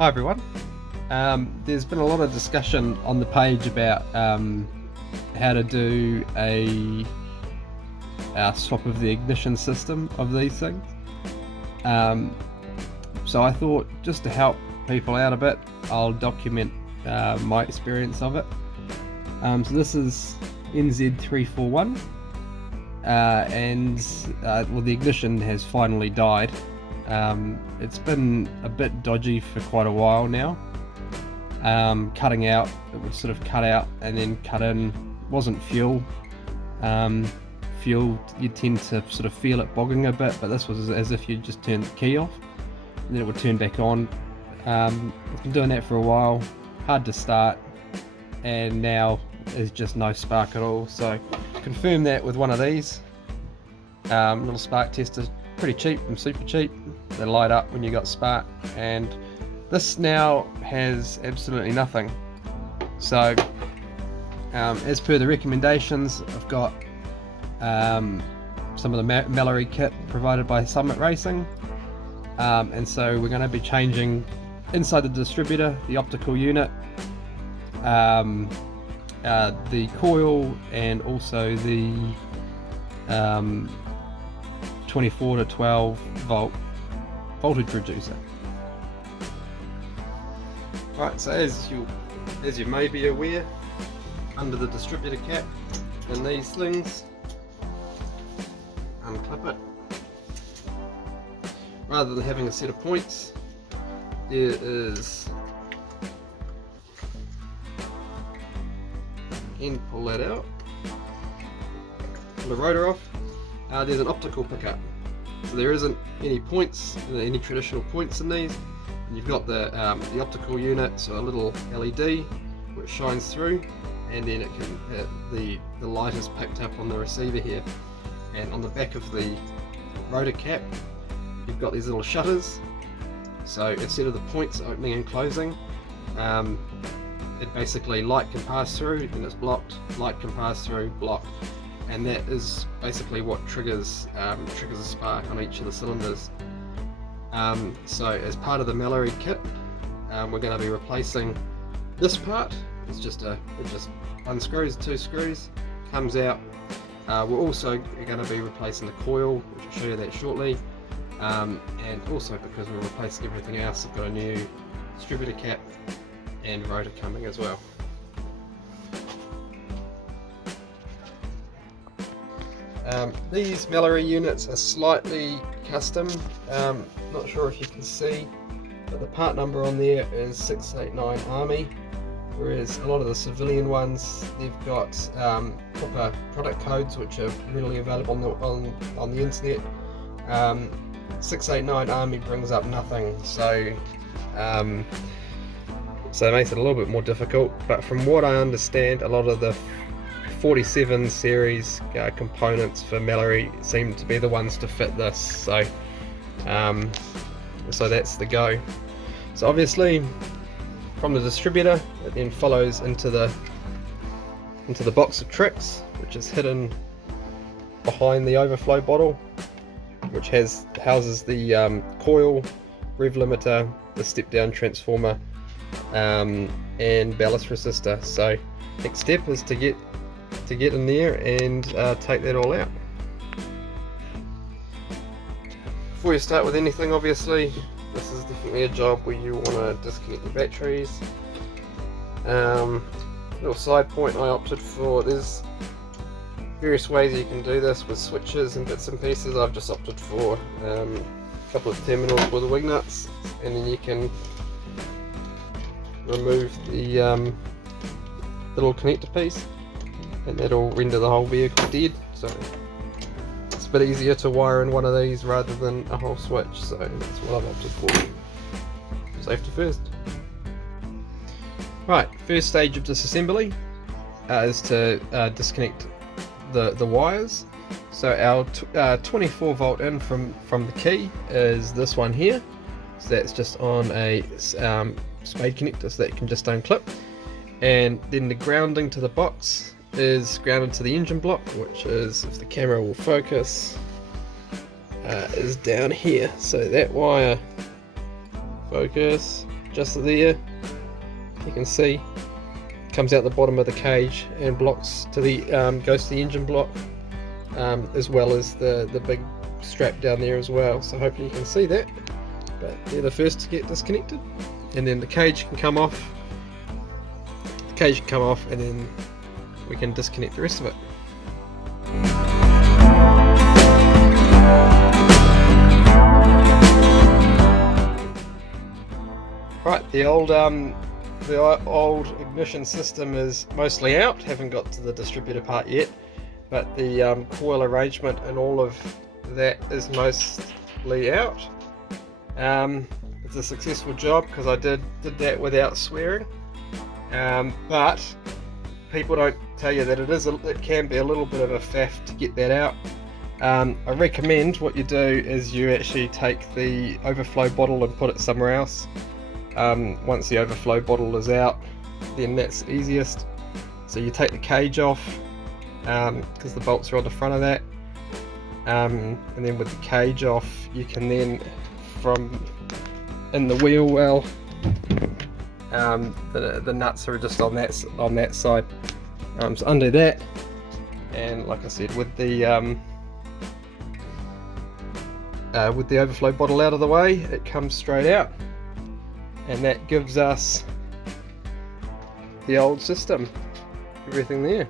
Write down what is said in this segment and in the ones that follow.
Hi everyone. There's been a lot of discussion on the page about how to do a swap of the ignition system of these things. So I thought, just to help people out a bit, I'll document my experience of it. So this is NZ 341 and well, the ignition has finally died. It's been a bit dodgy for quite a while now. Cutting out, it would sort of cut out and then cut in. Wasn't fuel. Fuel, you tend to sort of feel it bogging a bit, but this was as if you just turned the key off and then it would turn back on. I've been doing that for a while, hard to start, and now there's just no spark at all. So confirm that with one of these little spark testers. Pretty cheap and super cheap. They light up when you got spark, and this now has absolutely nothing. So as per the recommendations, I've got some of the Mallory kit provided by Summit Racing, and so we're going to be changing inside the distributor, the optical unit, the coil, and also the 24 to 12 volt voltage reducer. Right, so as you may be aware, under the distributor cap in these things, unclip it. Rather than having a set of points, there is, and pull that out, pull the rotor off. There's an optical pickup, so there isn't any points, any traditional points in these. And you've got the optical unit, so a little LED which shines through, and then it can the light is picked up on the receiver here. And on the back of the rotor cap, you've got these little shutters. So instead of the points opening and closing, it basically, light can pass through and it's blocked, light can pass through, blocked. And that is basically what triggers a spark on each of the cylinders. So as part of the Mallory kit, we're going to be replacing this part. It just unscrews 2 screws, comes out. We're also going to be replacing the coil, which I'll show you that shortly. And also, because we're replacing everything else, I've got a new distributor cap and rotor coming as well. These Mallory units are slightly custom. Not sure if you can see, but the part number on there is 689 Army, whereas a lot of the civilian ones, they've got proper product codes which are readily available on the internet. 689 Army brings up nothing, so it makes it a little bit more difficult. But from what I understand, a lot of the 47 series components for Mallory seem to be the ones to fit this, so that's the go. So obviously from the distributor, it then follows into the box of tricks, which is hidden behind the overflow bottle, which houses the coil, rev limiter, the step down transformer, and ballast resistor. So next step is to get in there and take that all out. Before you start with anything, obviously this is definitely a job where you want to disconnect the batteries. Little side point I opted for, there's various ways you can do this with switches and bits and pieces. I've just opted for a couple of terminals with wing nuts, and then you can remove the little connector piece, and that'll render the whole vehicle dead. So it's a bit easier to wire in one of these rather than a whole switch, so that's what I've opted for. Safety first. Right, first stage of disassembly is to disconnect the wires. So our 24 volt in from the key is this one here, so that's just on a spade connector, so that can just unclip. And then the grounding to the box is grounded to the engine block, which is, if the camera will focus, is down here. So that wire, focus, just there, you can see, comes out the bottom of the cage and blocks to the goes to the engine block, as well as the big strap down there as well. So hopefully you can see that. But they're the first to get disconnected, and then the cage can come off. The cage can come off, and then we can disconnect the rest of it. Right, the old ignition system is mostly out. Haven't got to the distributor part yet, but the coil arrangement and all of that is mostly out. It's a successful job because I did that without swearing, but people don't tell you that it can be a little bit of a faff to get that out. I recommend what you do is you actually take the overflow bottle and put it somewhere else. Once the overflow bottle is out, then that's easiest. So you take the cage off, because the bolts are on the front of that, and then with the cage off you can then, from in the wheel well, the nuts are just on that side. So undo that, and like I said, with the overflow bottle out of the way, it comes straight out, and that gives us the old system, everything there.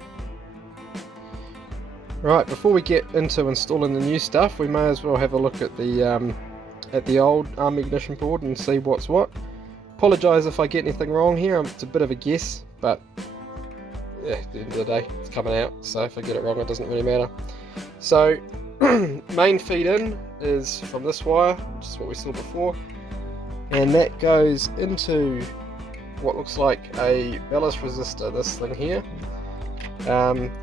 Right, before we get into installing the new stuff, we may as well have a look at the old ignition board and see what's what. Apologise if I get anything wrong here, it's a bit of a guess, but yeah, at the end of the day, it's coming out, so if I get it wrong, it doesn't really matter. So, main feed in is from this wire, which is what we saw before, and that goes into what looks like a ballast resistor, this thing here,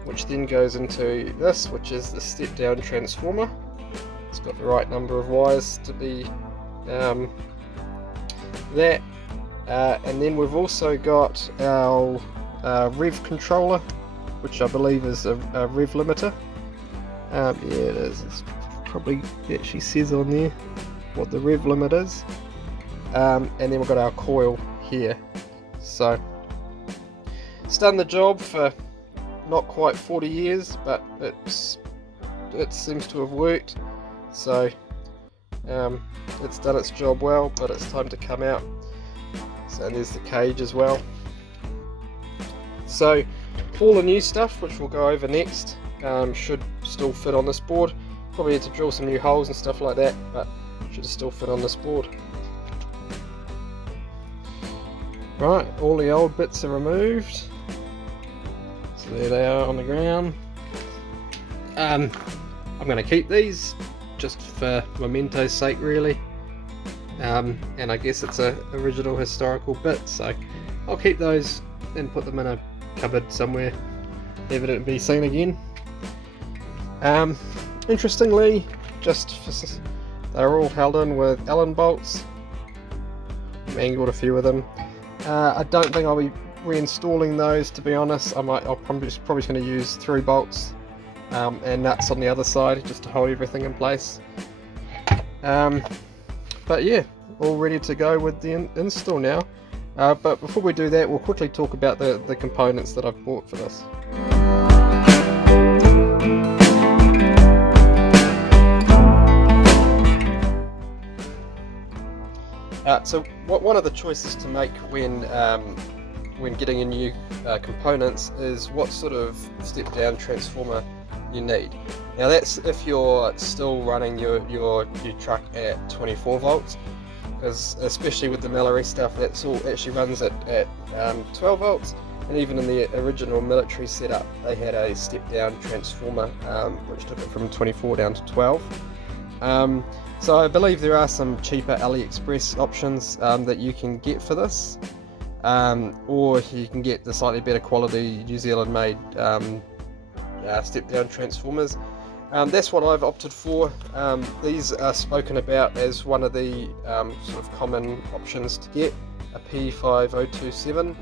which then goes into this, which is the step down transformer. It's got the right number of wires to be that, and then we've also got our rev controller, which I believe is a rev limiter. Yeah, it is. It actually says on there what the rev limit is. And then we've got our coil here. So it's done the job for not quite 40 years, but it seems to have worked. So it's done its job well, but it's time to come out. So there's the cage as well. So all the new stuff, which we'll go over next, should still fit on this board. Probably need to drill some new holes and stuff like that, but should still fit on this board. Right, all the old bits are removed. So there they are on the ground. I'm going to keep these just for memento's sake, really. And I guess it's a original historical bit, so I'll keep those and put them in a cupboard somewhere, never to be seen again. Interestingly, they're all held in with Allen bolts. I've angled a few of them. I don't think I'll be reinstalling those, to be honest. I'll probably just going to use through bolts and nuts on the other side just to hold everything in place. But yeah, all ready to go with the install now. But before we do that, we'll quickly talk about the components that I've bought for this. So one of the choices to make when getting a new components is what sort of step down transformer you need. Now that's if you're still running your truck at 24 volts, because especially with the Mallory stuff, that's all actually runs at 12 volts, and even in the original military setup they had a step down transformer which took it from 24 down to 12. So I believe there are some cheaper AliExpress options that you can get for this, or you can get the slightly better quality New Zealand made step down transformers. That's what I've opted for. These are spoken about as one of the sort of common options to get, a P5027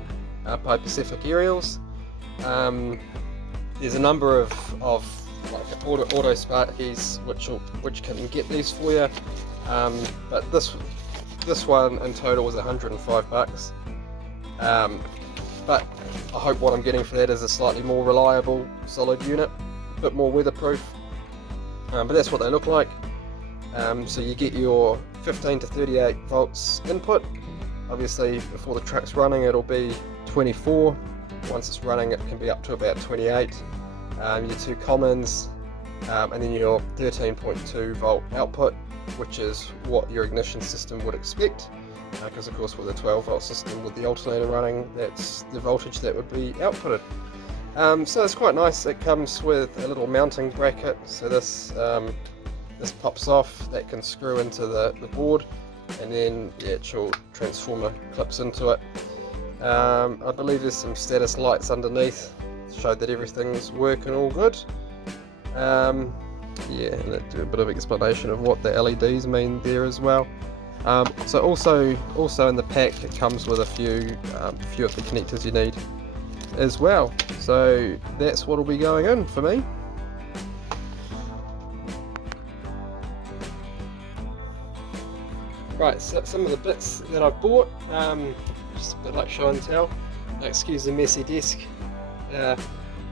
by Pacific Aerials. There's a number of like auto Sparkies which can get these for you, but this this one in total was $105. But I hope what I'm getting for that is a slightly more reliable, solid unit, a bit more weatherproof. But that's what they look like. So you get your 15 to 38 volts input. Obviously, before the truck's running, it'll be 24. Once it's running, it can be up to about 28. Your two commons, and then your 13.2 volt output, which is what your ignition system would expect. Because of course with a 12 volt system with the alternator running, that's the voltage that would be outputted. So it's quite nice. It comes with a little mounting bracket, so this pops off, that can screw into the board, and then the actual transformer clips into it. I believe there's some status lights underneath to show that everything's working all good. Yeah, and that do a bit of explanation of what the LEDs mean there as well. So also in the pack it comes with a few of the connectors you need as well. So that's what will be going in for me. Right, so some of the bits that I've bought, just a bit like show and tell. Excuse the messy desk.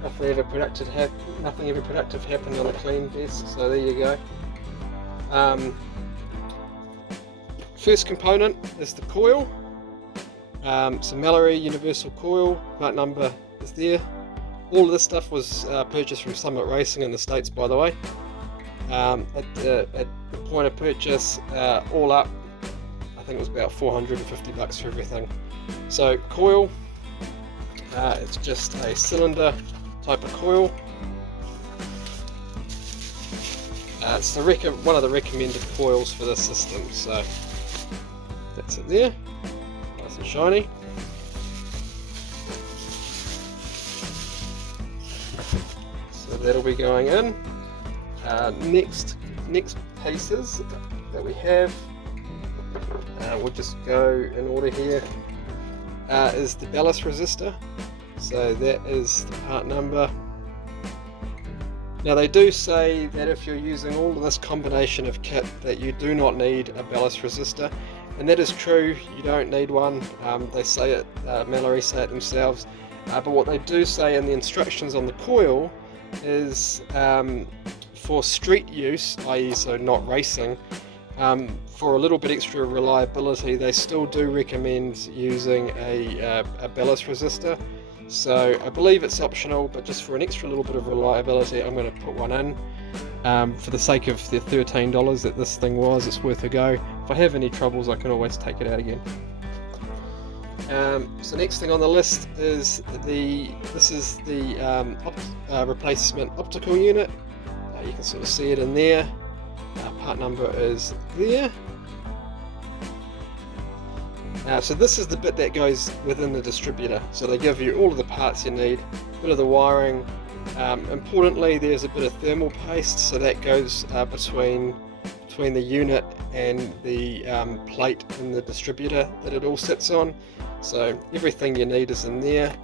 Nothing ever productive happened on a clean desk, so there you go. First component is the coil. So Mallory universal coil, part number is there. All of this stuff was purchased from Summit Racing in the States, by the way. At the point of purchase, all up, I think it was about $450 for everything. So coil, it's just a cylinder type of coil. It's one of the recommended coils for this system, so that's it there, nice and shiny. So that'll be going in. Next pieces that we have, we'll just go in order here, is the ballast resistor. So that is the part number. Now they do say that if you're using all of this combination of kit that you do not need a ballast resistor, and that is true, you don't need one. They say it, Mallory say it themselves, but what they do say in the instructions on the coil is for street use, i.e. so not racing, for a little bit extra reliability they still do recommend using a ballast resistor. So I believe it's optional, but just for an extra little bit of reliability I'm going to put one in. For the sake of the $13 that this thing was, it's worth a go. If I have any troubles I can always take it out again. So next thing on the list is the replacement optical unit. You can sort of see it in there. Part number is there. So this is the bit that goes within the distributor. So they give you all of the parts you need, a bit of the wiring. Importantly, there's a bit of thermal paste, so that goes between the unit and the plate in the distributor that it all sits on. So everything you need is in there.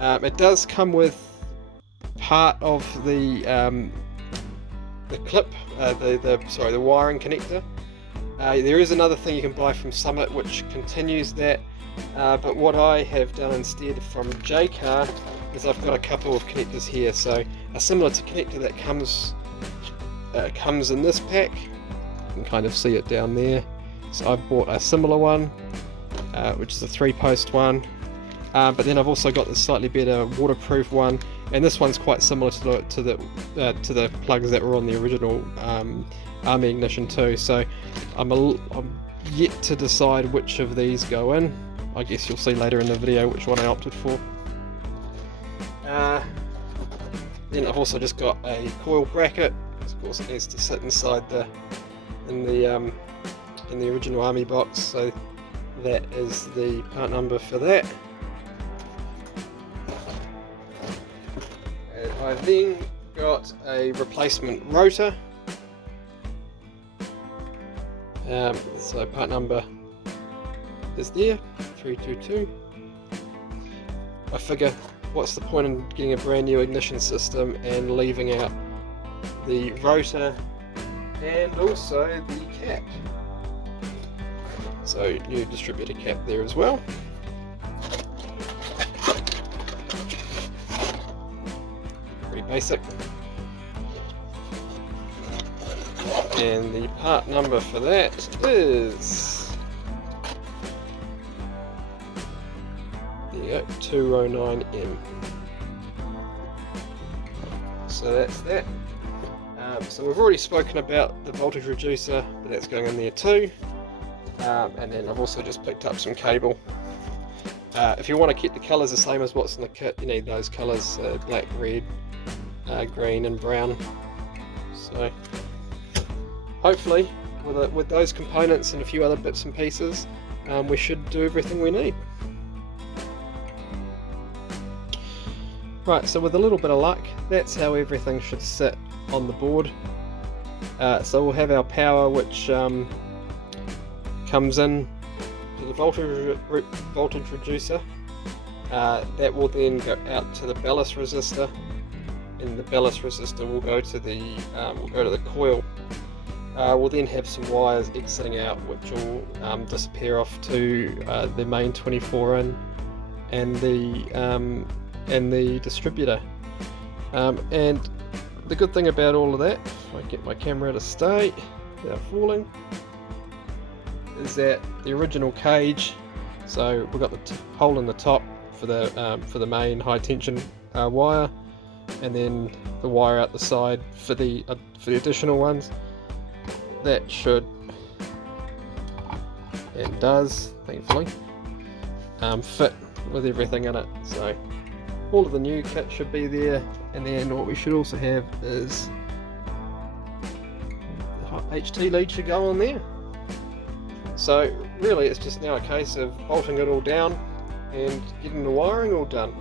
It does come with part of the clip, the wiring connector. There is another thing you can buy from Summit which continues that, but what I have done instead from J-Car is I've got a couple of connectors here, so a similar to connector that comes in this pack. You can kind of see it down there. So I've bought a similar one, which is a 3-post one, but then I've also got the slightly better waterproof one, and this one's quite similar to the plugs that were on the original Army ignition too. So I'm yet to decide which of these go in. I guess you'll see later in the video which one I opted for. Then I've also just got a coil bracket. Of course, it needs to sit inside in the original Army box. So that is the part number for that. And I've then got a replacement rotor. So part number is there, 322. I figure, what's the point in getting a brand new ignition system and leaving out the rotor and also the cap? So So new distributor cap there as well. Pretty basic. And the part number for that is 209M. So that's that. So we've already spoken about the voltage reducer, but that's going in there too. And then I've also just picked up some cable. If you want to keep the colours the same as what's in the kit, you need those colours, black, red, green and brown. So hopefully with those components and a few other bits and pieces, we should do everything we need. Right, so with a little bit of luck, that's how everything should sit on the board. So we'll have our power, which comes in to the voltage reducer. That will then go out to the ballast resistor, and the ballast resistor will go to the coil. We'll then have some wires exiting out, which will disappear off to the main 24 in and the distributor. And the good thing about all of that, if I get my camera to stay without falling, is that the original cage, so we've got the hole in the top for the main high tension wire, and then the wire out the side for the additional ones. That should, and does, thankfully, fit with everything in it. So all of the new kit should be there, and then what we should also have is the HT lead should go on there. So really it's just now a case of bolting it all down and getting the wiring all done.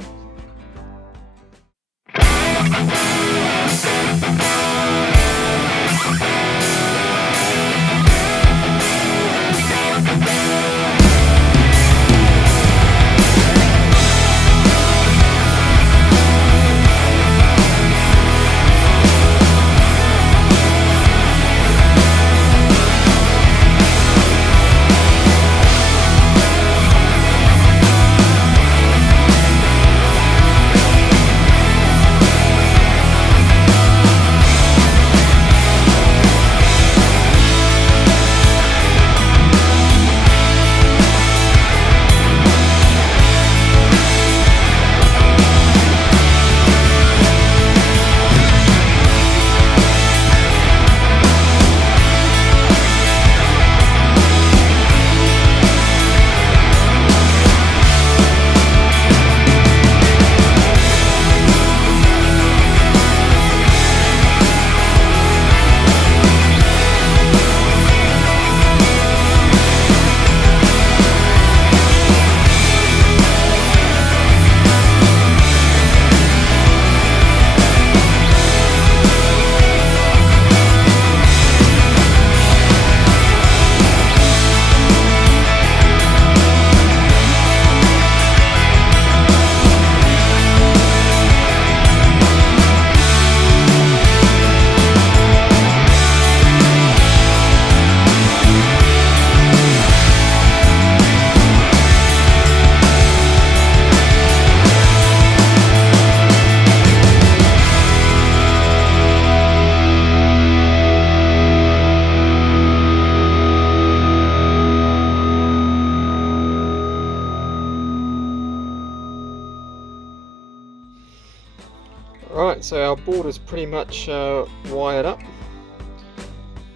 Right, so our board is pretty much wired up.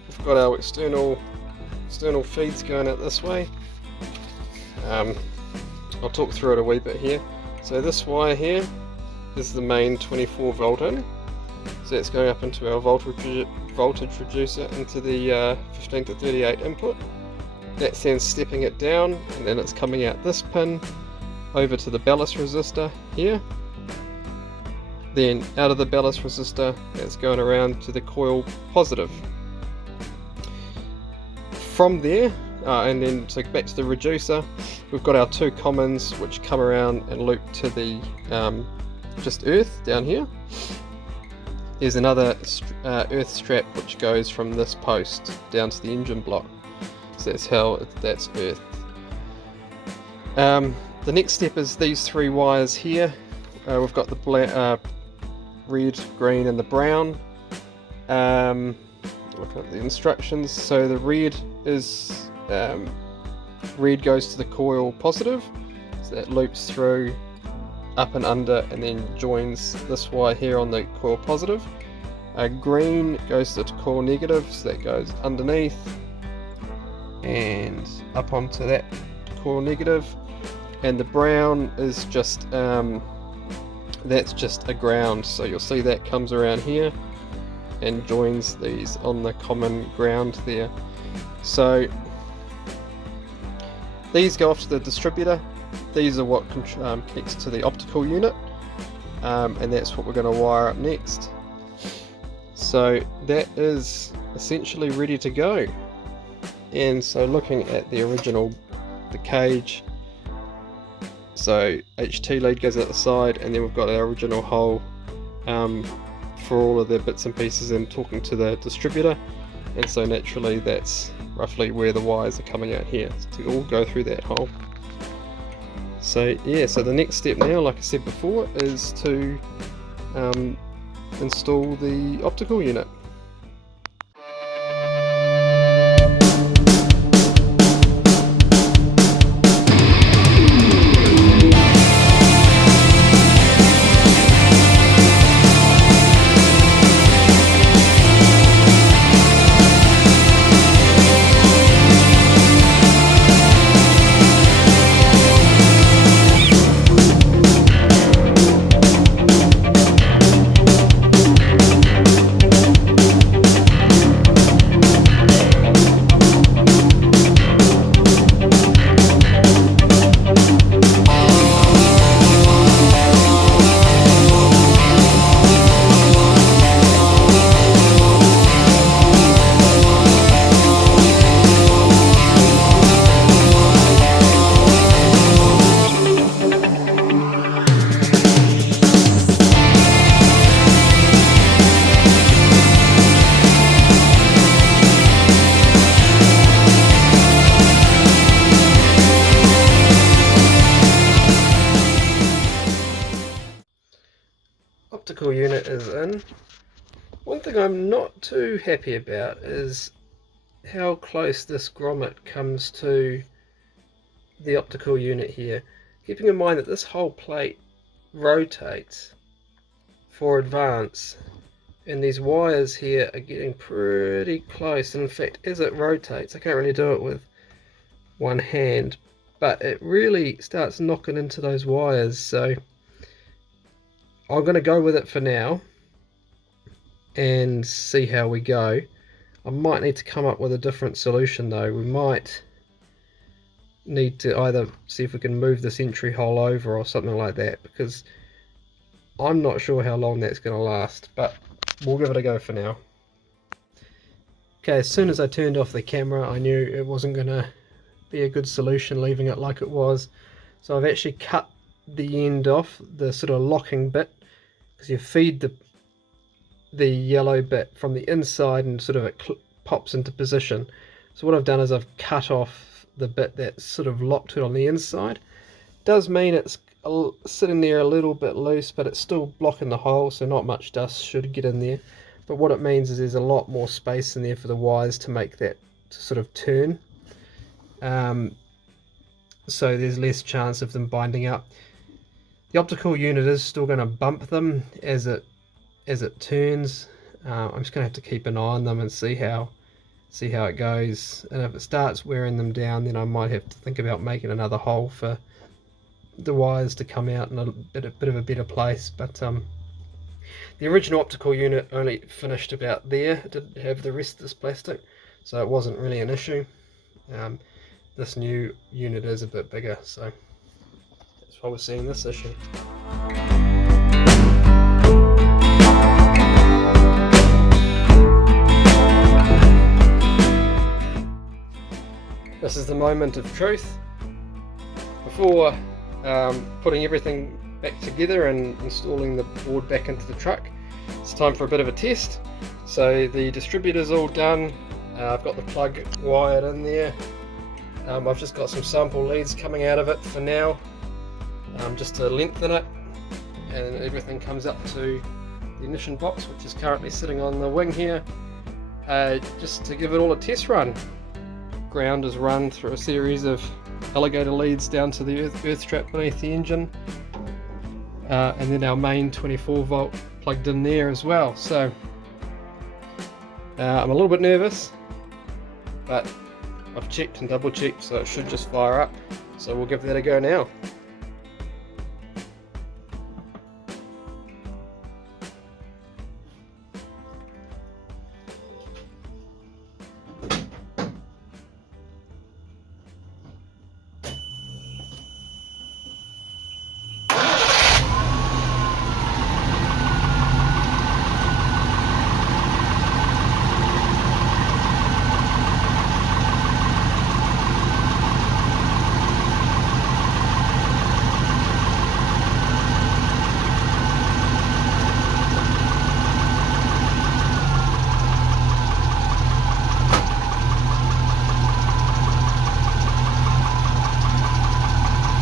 We've got our external feeds going out this way. I'll talk through it a wee bit here. So this wire here is the main 24 volt in. So it's going up into our voltage reducer into the 15 to 38 input. That's then stepping it down, and then it's coming out this pin over to the ballast resistor here. Then out of the ballast resistor, it's going around to the coil positive. From there, and then so back to the reducer, we've got our two commons which come around and loop to the just earth down here. There's another earth strap which goes from this post down to the engine block. So that's how that's earth. The next step is these three wires here. We've got the red, green and the brown. Looking at the instructions, so the red is red goes to the coil positive, so that loops through up and under and then joins this wire here on the coil positive. Green goes to the coil negative, so that goes underneath and up onto that coil negative, and the brown is just that's just a ground, so you'll see that comes around here and joins these on the common ground there. So these go off to the distributor. These are what connects to the optical unit, and that's what we're going to wire up next. So that is essentially ready to go. And so looking at the original, the cage, so HT lead goes out the side, and then we've got our original hole for all of the bits and pieces and talking to the distributor, and so naturally that's roughly where the wires are coming out here to all go through that hole. So yeah, so the next step now, like I said before, is to install the optical unit. Optical unit is in. One thing I'm not too happy about is how close this grommet comes to the optical unit here, keeping in mind that this whole plate rotates for advance, and these wires here are getting pretty close, and in fact as it rotates, I can't really do it with one hand, but it really starts knocking into those wires, so I'm going to go with it for now and see how we go. I might need to come up with a different solution though. We might need to either see if we can move this entry hole over or something like that, because I'm not sure how long that's going to last, but we'll give it a go for now. Okay, as soon as I turned off the camera I knew it wasn't going to be a good solution leaving it like it was, so I've actually cut the end off, the sort of locking bit, because you feed the yellow bit from the inside and sort of it pops into position. So what I've done is I've cut off the bit that's sort of locked it on the inside. Does mean it's sitting there a little bit loose, but it's still blocking the hole, so not much dust should get in there. But what it means is there's a lot more space in there for the wires to make that to sort of turn. So there's less chance of them binding up. The optical unit is still going to bump them as it turns. I'm just going to have to keep an eye on them and see how it goes. And if it starts wearing them down, then I might have to think about making another hole for the wires to come out in a bit of a better place. But the original optical unit only finished about there. It didn't have the rest of this plastic, so it wasn't really an issue. This new unit is a bit bigger, so that's why we're seeing this issue. This is the moment of truth. Before putting everything back together and installing the board back into the truck, it's time for a bit of a test. So the distributor's all done. I've got the plug wired in there. I've just got some sample leads coming out of it for now, just to lengthen it, and everything comes up to the ignition box, which is currently sitting on the wing here, just to give it all a test run. Ground is run through a series of alligator leads down to the earth strap beneath the engine, and then our main 24 volt plugged in there as well. So I'm a little bit nervous, but I've checked and double checked, so it should just fire up. So we'll give that a go now.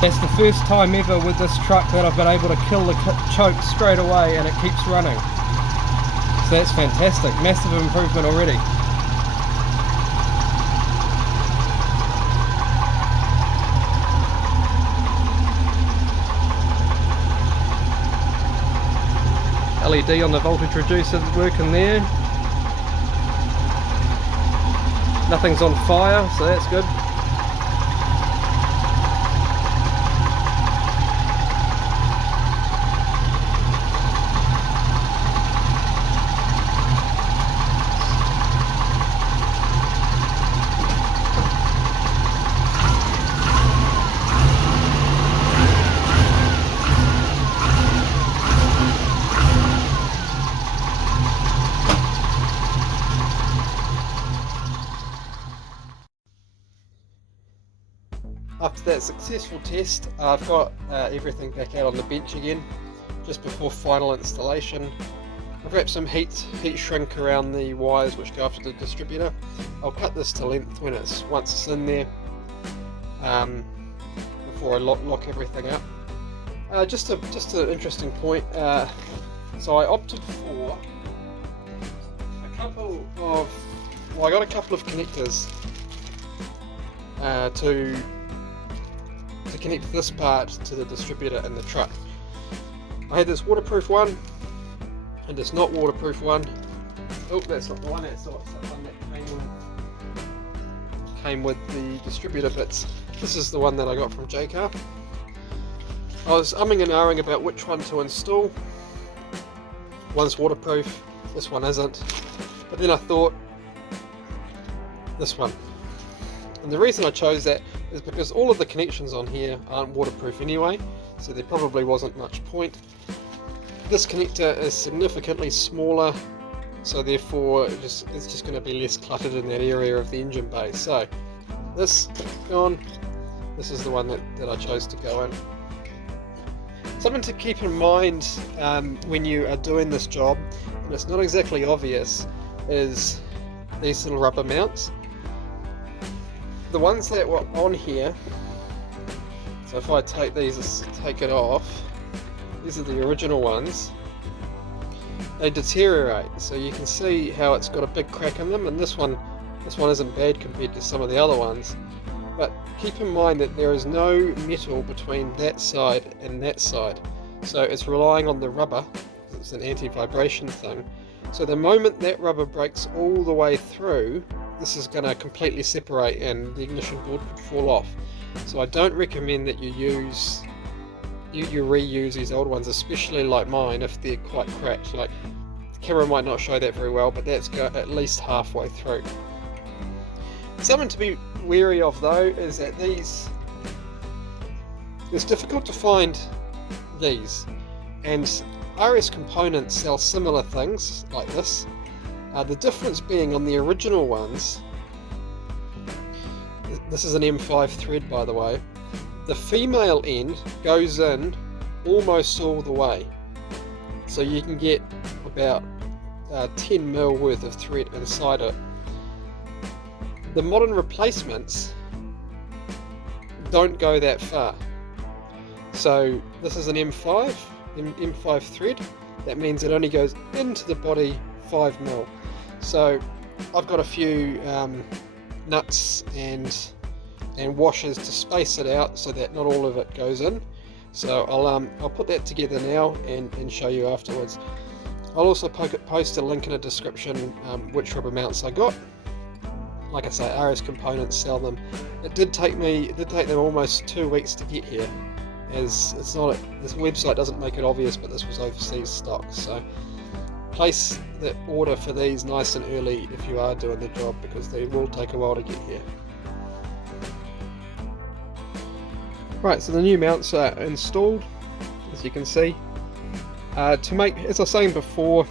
That's the first time ever with this truck that I've been able to kill the choke straight away and it keeps running. So that's fantastic, massive improvement already. LED on the voltage reducer working there. Nothing's on fire, so that's good. After that successful test, I've got everything back out on the bench again, just before final installation. I've wrapped some heat shrink around the wires which go after the distributor. I'll cut this to length once it's in there, before I lock everything up. Just an interesting point. So I opted for a couple of, well, I got a couple of connectors to connect this part to the distributor in the truck. I had this waterproof one and this not waterproof one. Oh, that's not the one, that's the one that came with the distributor bits. This is the one that I got from JCar. I was umming and ahhing about which one to install. One's waterproof, this one isn't. But then I thought, this one. And the reason I chose that is because all of the connections on here aren't waterproof anyway, so there probably wasn't much point. This connector is significantly smaller, so therefore it's just going to be less cluttered in that area of the engine bay. So this gone, this is the one that I chose to go in. Something to keep in mind when you are doing this job, and it's not exactly obvious, is these little rubber mounts. The ones that were on here, so if I take it off, these are the original ones, they deteriorate, so you can see how it's got a big crack in them, and this one isn't bad compared to some of the other ones. But keep in mind that there is no metal between that side and that side, so it's relying on the rubber. It's an anti-vibration thing, so the moment that rubber breaks all the way through, this is going to completely separate and the ignition board could fall off. So I don't recommend that you reuse these old ones, especially like mine, if they're quite cracked. Like, the camera might not show that very well, but that's at least halfway through. Something to be wary of though is that it's difficult to find these, and RS Components sell similar things like this. The difference being on the original ones, this is an M5 thread by the way, the female end goes in almost all the way, so you can get about 10mm worth of thread inside it. The modern replacements don't go that far. So this is an M5 thread. That means it only goes into the body 5mm. So I've got a few nuts and washers to space it out so that not all of it goes in. So I'll put that together now and show you afterwards. I'll also post a link in the description which rubber mounts I got. Like I say, RS Components sell them. It did take them almost 2 weeks to get here, as this website doesn't make it obvious, but this was overseas stock. So place the order for these nice and early if you are doing the job, because they will take a while to get here. Right, so the new mounts are installed, as you can see. To make, as I was saying before,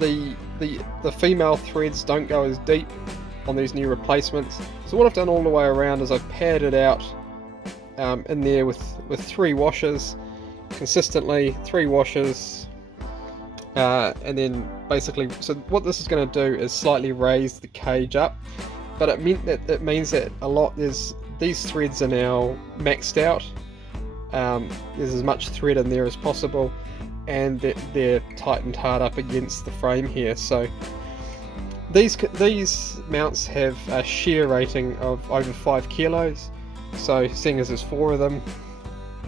the female threads don't go as deep on these new replacements. So what I've done all the way around is I've padded out in there with 3 washers consistently, 3 washers, and then basically, so what this is going to do is slightly raise the cage up, but it means that these threads are now maxed out. There's as much thread in there as possible, and they're tightened hard up against the frame here. So these mounts have a shear rating of over 5 kilos. So seeing as there's 4 of them,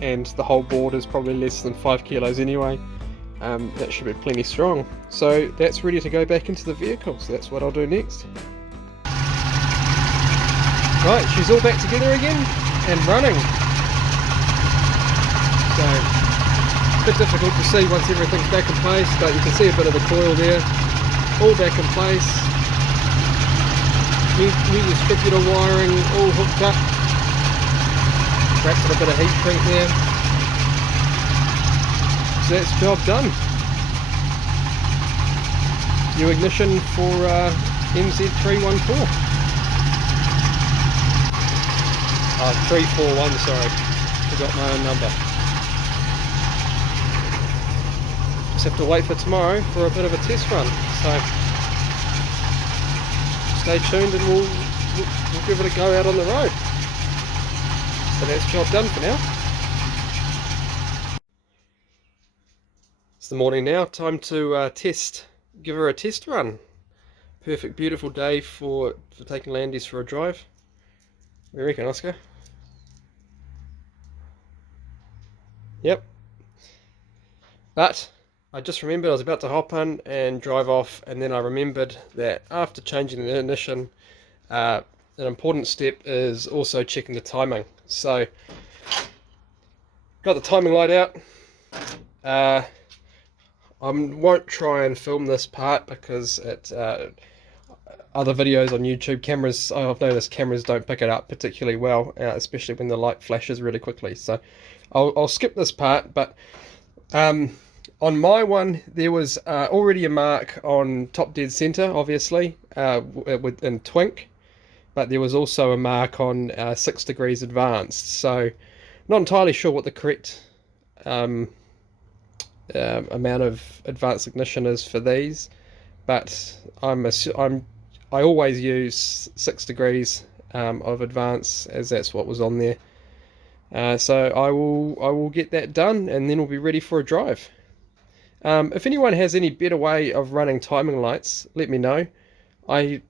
and the whole board is probably less than 5 kilos anyway, that should be plenty strong. So that's ready to go back into the vehicle. So that's what I'll do next. Right, she's all back together again and running. So, a bit difficult to see once everything's back in place, but you can see a bit of the coil there, all back in place. New distributor wiring all hooked up. Perhaps a bit of heat shrink there. So that's job done. New ignition for NZ 314. 341, sorry, forgot my own number. Just have to wait for tomorrow for a bit of a test run, so stay tuned and we'll give it a go out on the road. So that's job done for now. It's the morning now, time to give her a test run. Perfect, beautiful day for taking Landys for a drive. What do you reckon, Oscar? Yep. But I just remembered I was about to hop in and drive off, and then I remembered that after changing the ignition, an important step is also checking the timing. So got the timing light out. I won't try and film this part because other videos on YouTube, I've noticed cameras don't pick it up particularly well, especially when the light flashes really quickly. So I'll skip this part, but on my one there was already a mark on top dead center, obviously, in twink, but there was also a mark on 6 degrees advanced. So not entirely sure what the correct amount of advanced ignition is for these, but I always use 6 degrees of advance, as that's what was on there. So I will get that done, and then we'll be ready for a drive. If anyone has any better way of running timing lights, let me know.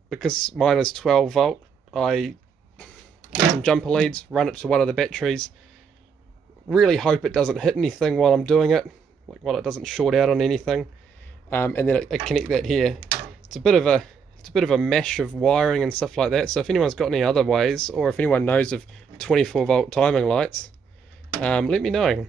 Because mine is 12 volt, I get some jumper leads, run it to one of the batteries. Really hope it doesn't hit anything while I'm doing it, like while it doesn't short out on anything. And then I connect that here. It's a bit of a mesh of wiring and stuff like that. So if anyone's got any other ways, or if anyone knows of 24 volt timing lights, let me know.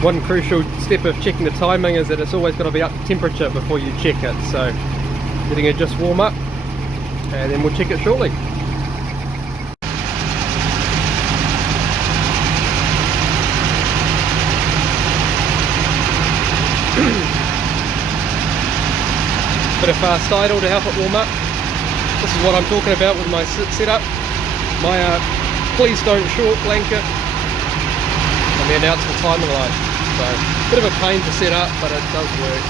One crucial step of checking the timing is that it's always got to be up to temperature before you check it. So letting it just warm up, and then we'll check it shortly. Bit of fast idle to help it warm up. This is what I'm talking about with my setup. My please don't short blanket, and then out to the timing light. So Bit of a pain to set up, but it does work.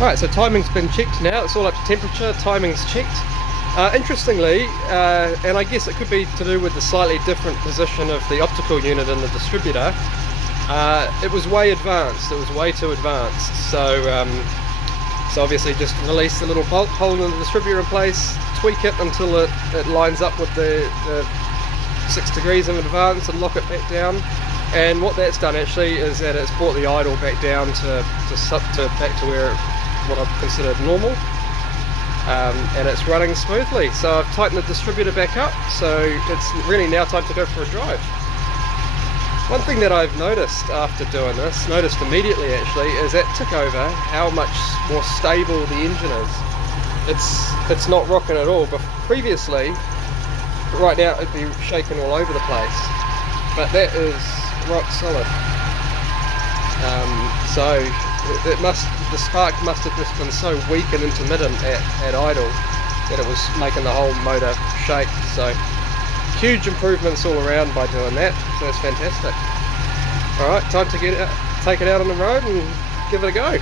Alright, so timing's been checked now, it's all up to temperature, timing's checked. Interestingly, and I guess it could be to do with the slightly different position of the optical unit in the distributor, it was way advanced, it was way too advanced. So obviously just release the little bolt, hold in the distributor in place, tweak it until it lines up with the 6 degrees in advance and lock it back down. And what that's done actually is that it's brought the idle back down to back to where what I've considered normal. And it's running smoothly. So I've tightened the distributor back up, so it's really now time to go for a drive. One thing that I've noticed after doing this, noticed immediately actually, is that tick over how much more stable the engine is. It's not rocking at all, but previously, right now it'd be shaking all over the place, but that is rock solid. So the spark must have just been so weak and intermittent at idle that it was making the whole motor shake. So huge improvements all around by doing that, so it's fantastic. Alright, time to take it out on the road and give it a go.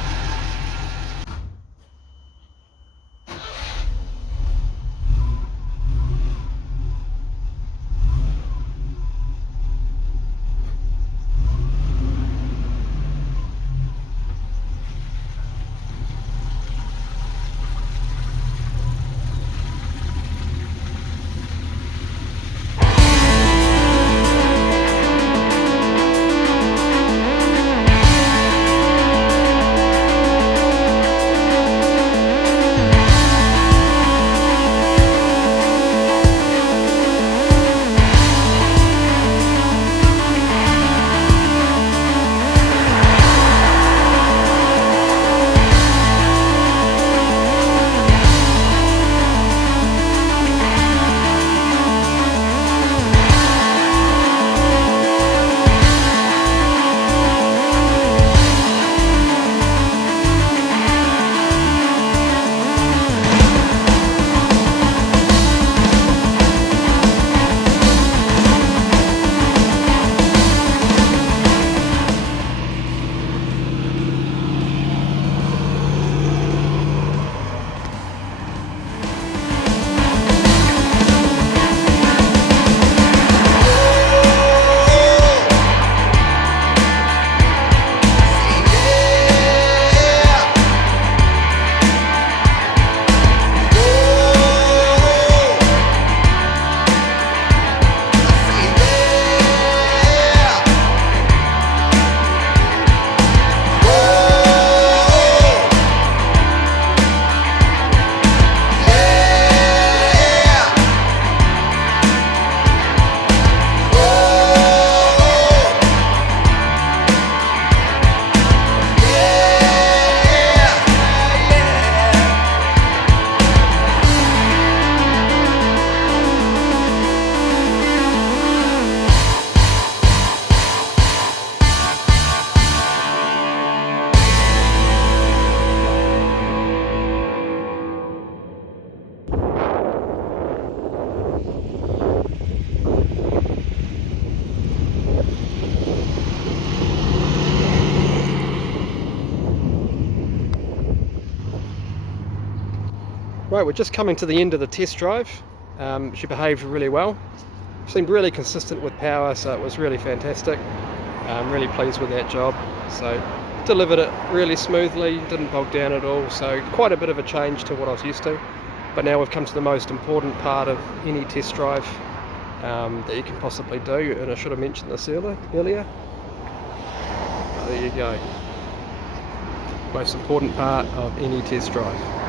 Right, we're just coming to the end of the test drive. She behaved really well. Seemed really consistent with power, so it was really fantastic. I'm really pleased with that job. So delivered it really smoothly, didn't bog down at all, so quite a bit of a change to what I was used to. But now we've come to the most important part of any test drive that you can possibly do, and I should have mentioned this earlier. There you go. Most important part of any test drive.